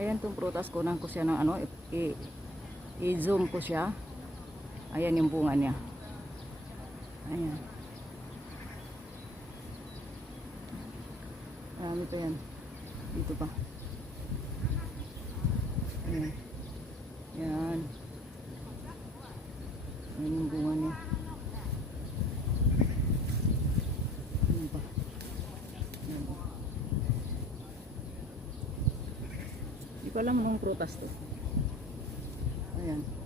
Ayan tong prutas, kunan ko siya ng ano, i-zoom ko siya. Ayan yung bunga niya. Ayan. Marami pa yan. Dito pa. Ayan. Ayan. Ayan yung bunga niya. Ayan pa. Ayan pa. Di pa alam anong prutas to. Ayan.